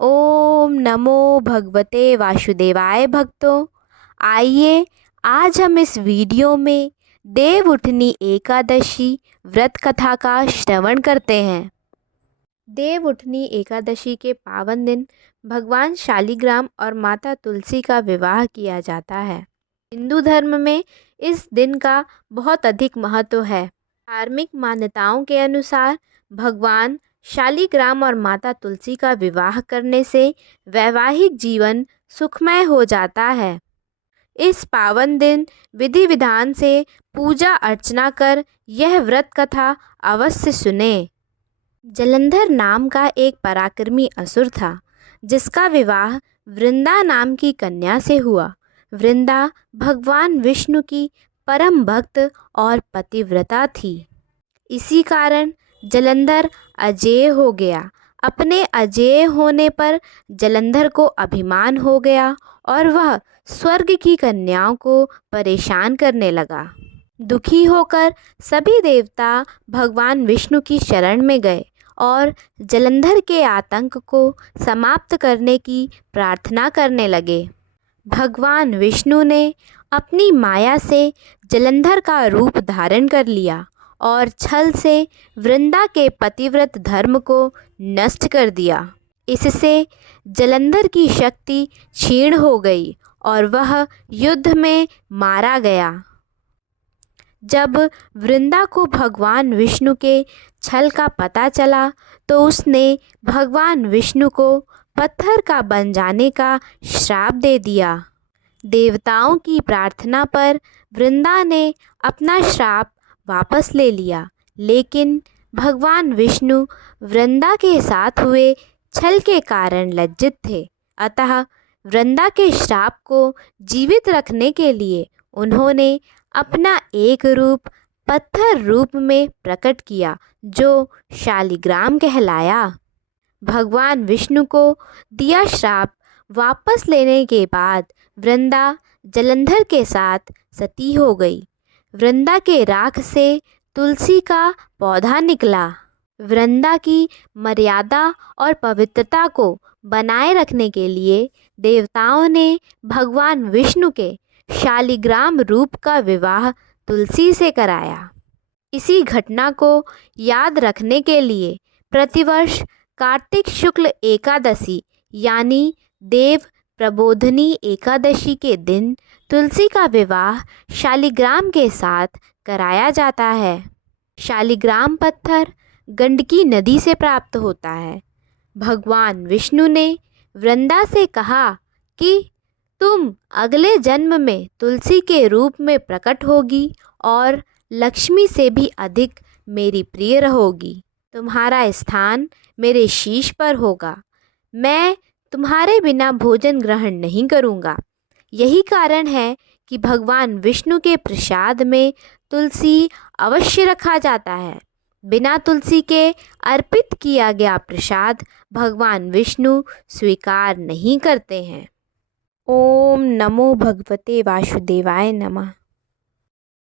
ओम नमो भगवते वासुदेवाय। भक्तों, आइए आज हम इस वीडियो में देवउठनी एकादशी व्रत कथा का श्रवण करते हैं। देवउठनी एकादशी के पावन दिन भगवान शालिग्राम और माता तुलसी का विवाह किया जाता है। हिंदू धर्म में इस दिन का बहुत अधिक महत्व है। धार्मिक मान्यताओं के अनुसार भगवान शालिग्राम और माता तुलसी का विवाह करने से वैवाहिक जीवन सुखमय हो जाता है। इस पावन दिन विधि विधान से पूजा अर्चना कर यह व्रत कथा अवश्य सुने। जलंधर नाम का एक पराक्रमी असुर था, जिसका विवाह वृंदा नाम की कन्या से हुआ। वृंदा भगवान विष्णु की परम भक्त और पतिव्रता थी। इसी कारण जलंधर अजेय हो गया। अपने अजेय होने पर जलंधर को अभिमान हो गया और वह स्वर्ग की कन्याओं को परेशान करने लगा। दुखी होकर सभी देवता भगवान विष्णु की शरण में गए और जलंधर के आतंक को समाप्त करने की प्रार्थना करने लगे। भगवान विष्णु ने अपनी माया से जलंधर का रूप धारण कर लिया और छल से वृंदा के पतिव्रत धर्म को नष्ट कर दिया। इससे जलंधर की शक्ति क्षीण हो गई और वह युद्ध में मारा गया। जब वृंदा को भगवान विष्णु के छल का पता चला तो उसने भगवान विष्णु को पत्थर का बन जाने का श्राप दे दिया। देवताओं की प्रार्थना पर वृंदा ने अपना श्राप वापस ले लिया, लेकिन भगवान विष्णु वृंदा के साथ हुए छल के कारण लज्जित थे। अतः वृंदा के श्राप को जीवित रखने के लिए उन्होंने अपना एक रूप पत्थर रूप में प्रकट किया, जो शालिग्राम कहलाया। भगवान विष्णु को दिया श्राप वापस लेने के बाद वृंदा जलंधर के साथ सती हो गई। वृंदा के राख से तुलसी का पौधा निकला। वृंदा की मर्यादा और पवित्रता को बनाए रखने के लिए देवताओं ने भगवान विष्णु के शालिग्राम रूप का विवाह तुलसी से कराया। इसी घटना को याद रखने के लिए प्रतिवर्ष कार्तिक शुक्ल एकादशी यानी देव प्रबोधनी एकादशी के दिन तुलसी का विवाह शालिग्राम के साथ कराया जाता है। शालिग्राम पत्थर गंडकी नदी से प्राप्त होता है। भगवान विष्णु ने वृंदा से कहा कि तुम अगले जन्म में तुलसी के रूप में प्रकट होगी और लक्ष्मी से भी अधिक मेरी प्रिय रहोगी। तुम्हारा स्थान मेरे शीश पर होगा। मैं तुम्हारे बिना भोजन ग्रहण नहीं करूँगा। यही कारण है कि भगवान विष्णु के प्रसाद में तुलसी अवश्य रखा जाता है। बिना तुलसी के अर्पित किया गया प्रसाद भगवान विष्णु स्वीकार नहीं करते हैं। ओम नमो भगवते वासुदेवाय नमः।